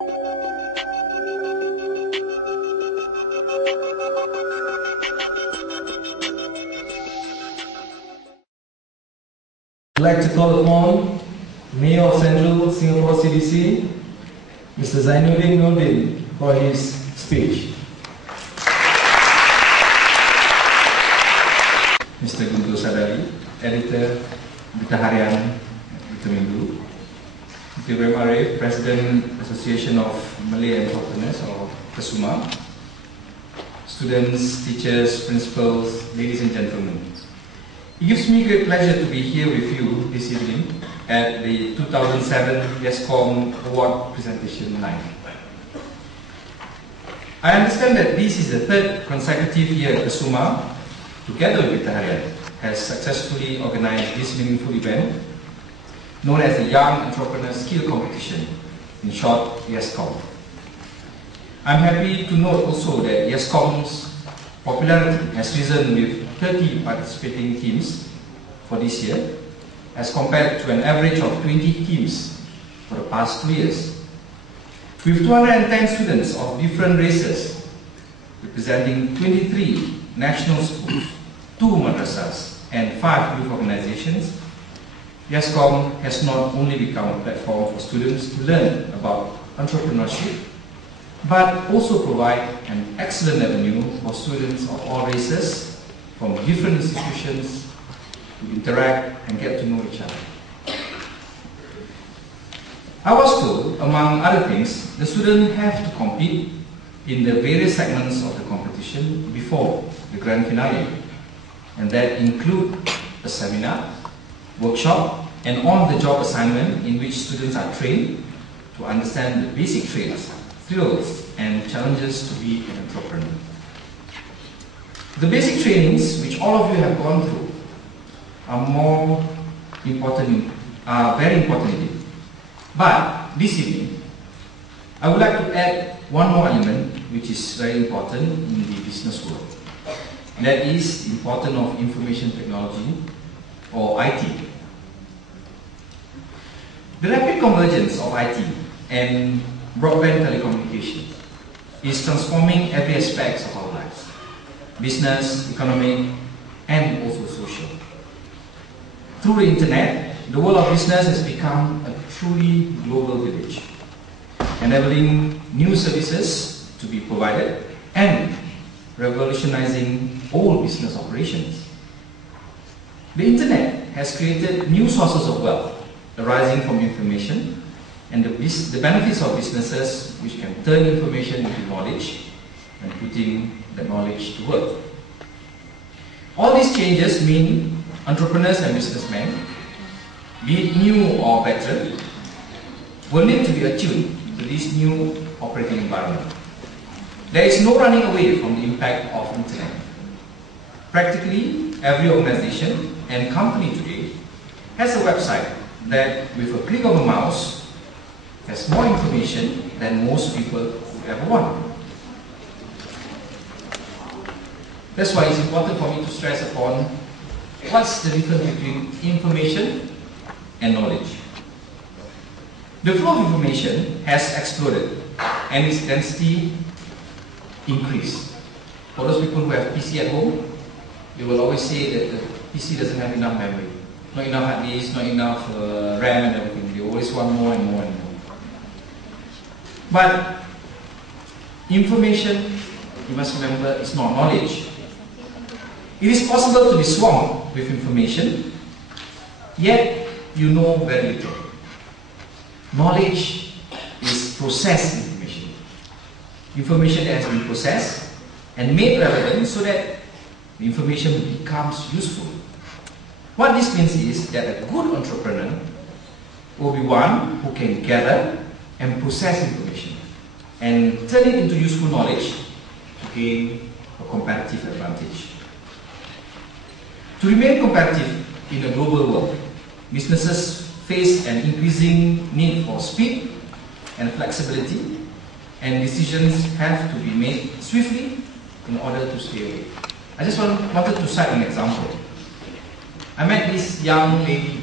I'd like to call upon Mayor of Central Singapore CDC, Mr. Zainuddin Nordin, for his speech. Mr. Guntur Sadari, Editor, Berita Harian, Berita Minggu. Mr. Ibrahim Arif, President, Association of Malay Entrepreneurs, or KESUMA. Students, teachers, principals, ladies and gentlemen. It gives me great pleasure to be here with you this evening at the 2007 Yescom Award Presentation Night. I understand that this is the third consecutive year KESUMA, together with Berita Harian, has successfully organized this meaningful event known as the Young Entrepreneur Skill Competition, in short, Yescom. I'm happy to note also that Yescom's popularity has risen with 30 participating teams for this year, as compared to an average of 20 teams for the past 2 years. With 210 students of different races, representing 23 national schools, 2 madrasas, and 5 youth organizations, Yescom has not only become a platform for students to learn about entrepreneurship, but also provide an excellent avenue for students of all races from different institutions to interact and get to know each other. I was told, among other things, the students have to compete in the various segments of the competition before the grand finale, and that include a seminar, workshop, and on-the-job assignment in which students are trained to understand the basic traits, thrills, and challenges to be an entrepreneur. The basic trainings, which all of you have gone through, are very important indeed. But this evening, I would like to add one more element which is very important in the business world. That is the importance of information technology, or IT. The rapid convergence of IT and broadband telecommunications is transforming every aspect of our lives: business, economic, and also social. Through the internet, the world of business has become a truly global village, enabling new services to be provided and revolutionizing all business operations. The internet has created new sources of wealth arising from information and the benefits of businesses which can turn information into knowledge and putting the knowledge to work. All these changes mean entrepreneurs and businessmen, be it new or veteran, will need to be attuned to this new operating environment. There is no running away from the impact of internet. Practically every organization and company today has a website that, with a click of a mouse, has more information than most people would ever want. That's why it's important for me to stress upon what's the difference between information and knowledge. The flow of information has exploded and its density increased. For those people who have PC at home, they will always say that the PC doesn't have enough memory, not enough hard disk, not enough RAM and everything. They always want more and more and more. But information, you must remember, is not knowledge. It is possible to be swamped with information, yet you know very little. Knowledge is processed information. Information that has been processed and made relevant so that the information becomes useful. What this means is that a good entrepreneur will be one who can gather and process information and turn it into useful knowledge to gain a competitive advantage. To remain competitive in a global world, businesses face an increasing need for speed and flexibility, and decisions have to be made swiftly in order to stay away. I just wanted to cite an example. I met this young lady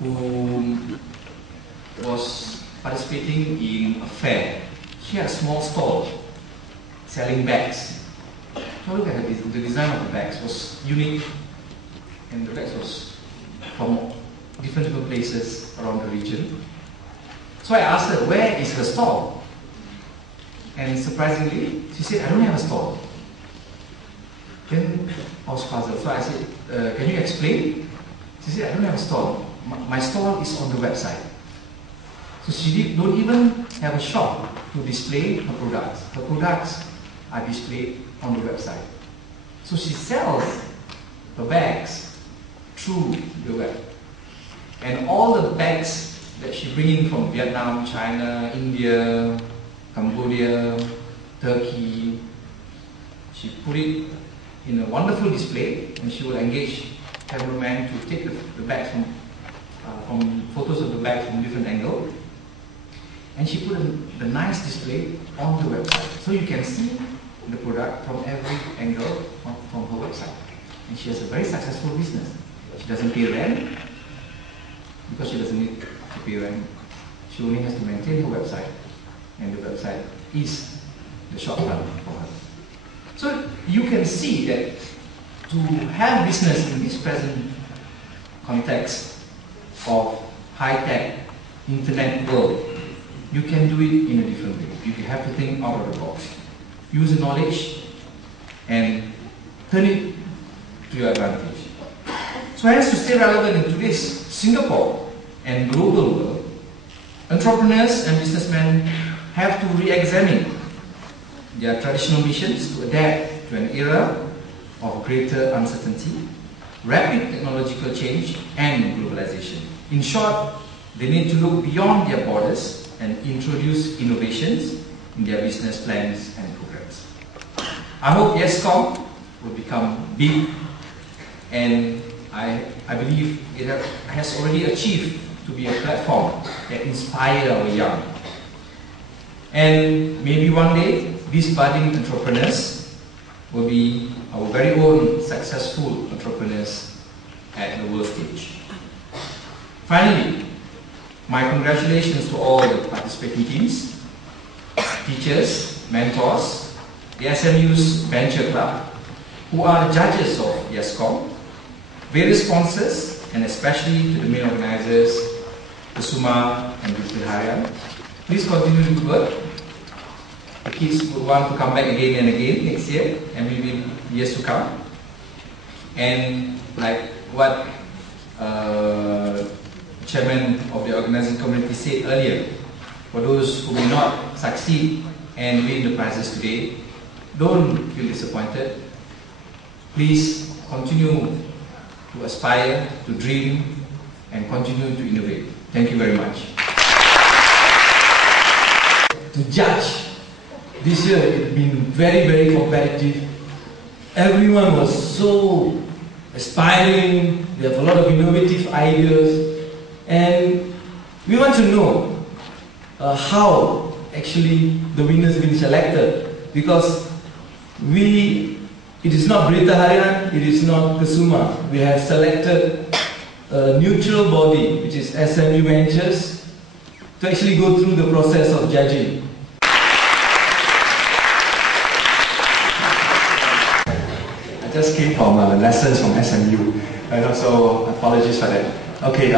who was participating in a fair. She had a small stall selling bags. So look at the design of the bags was unique, and the bags was from different places around the region. So I asked her, where is her stall? And surprisingly, she said, I don't have a stall. Then I was puzzled. So I said, can you explain? She said, I don't have a stall. My stall is on the website. So she don't even have a shop to display her products. Her products are displayed on the website. So she sells the bags through the web. And all the bags that she brings in from Vietnam, China, India, Cambodia, Turkey, she put it in a wonderful display, and she will engage cameraman to take the bags from photos of the bags from different angles. And she put the nice display on the website, so you can see the product from every angle from her website. And she has a very successful business. She doesn't pay rent because she doesn't need to pay rent. She only has to maintain her website, and the website is the shortcut for her. So you can see that to have business in this present context of high-tech internet world, you can do it in a different way. You have to think out of the box. Use the knowledge and turn it to your advantage. So as to stay relevant in today's Singapore and global world, entrepreneurs and businessmen have to re-examine their traditional missions to adapt to an era of greater uncertainty, rapid technological change, and globalization. In short, they need to look beyond their borders and introduce innovations in their business plans and programs. I hope Yescom will become big, and I believe it has already achieved to be a platform that inspires our young. And maybe one day, these budding entrepreneurs will be our very own successful entrepreneurs at the world stage. Finally, my congratulations to all the participating teams, teachers, mentors, the SMU's Venture Club, who are the judges of Yescom, various sponsors, and especially to the main organizers, Kusuma and Dr. Harian. Please continue the good work. The kids would want to come back again and again next year, and maybe years to come. And like what Chairman of the organizing committee said earlier, for those who may not succeed and win the prizes today, don't feel disappointed. Please continue to aspire, to dream, and continue to innovate. Thank you very much. To judge, this year it's been very, very competitive. Everyone was so aspiring. They have a lot of innovative ideas, and we want to know how actually the winners been selected, because it is not Berita Harian, it is not Kusuma. We have selected a neutral body, which is SMU Ventures, to actually go through the process of judging. I just came from lessons from SMU, and also apologies for that. Okay,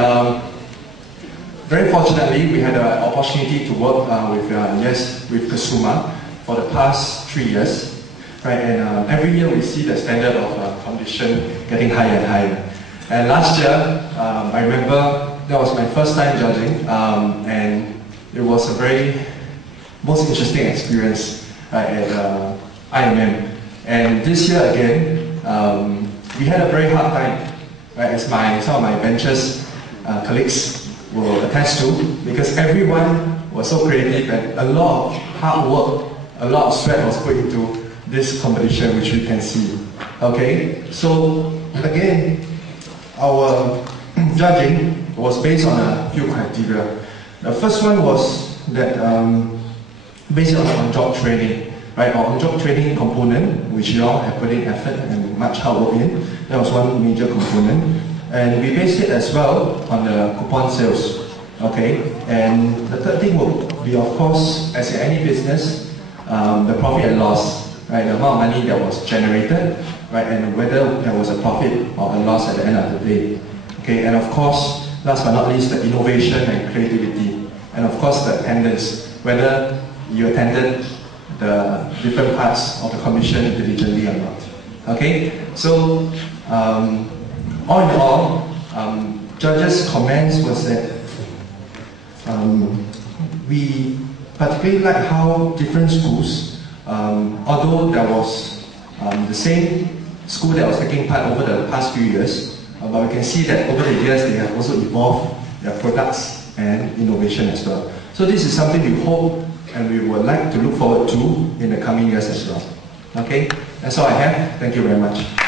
very fortunately, we had an opportunity to work with Kusuma for the past 3 years. Right, and every year we see the standard of competition getting higher and higher. And last year, I remember that was my first time judging, and it was a very most interesting experience at IMM. And this year again, we had a very hard time, right, as some of my ventures colleagues will attest to, because everyone was so creative and a lot of hard work, a lot of sweat was put into this competition, which we can see. Okay, so again, our judging was based on a few criteria. The first one was that based on on-job training, right? Our on-job training component, which you all have put in effort and much hard work in, that was one major component. And we based it as well on the coupon sales. Okay, and the third thing will be, of course, as in any business, the profit and loss, right? The amount of money that was generated, right? And whether there was a profit or a loss at the end of the day. Okay, and of course, last but not least, the innovation and creativity, and of course the attendance, whether you attended the different parts of the commission diligently or not. Okay, so all in all, judges' comments was that we particularly like how different schools, although there was the same school that was taking part over the past few years, but we can see that over the years they have also evolved their products and innovation as well. So this is something we hope and we would like to look forward to in the coming years as well. Okay, that's all I have. Thank you very much.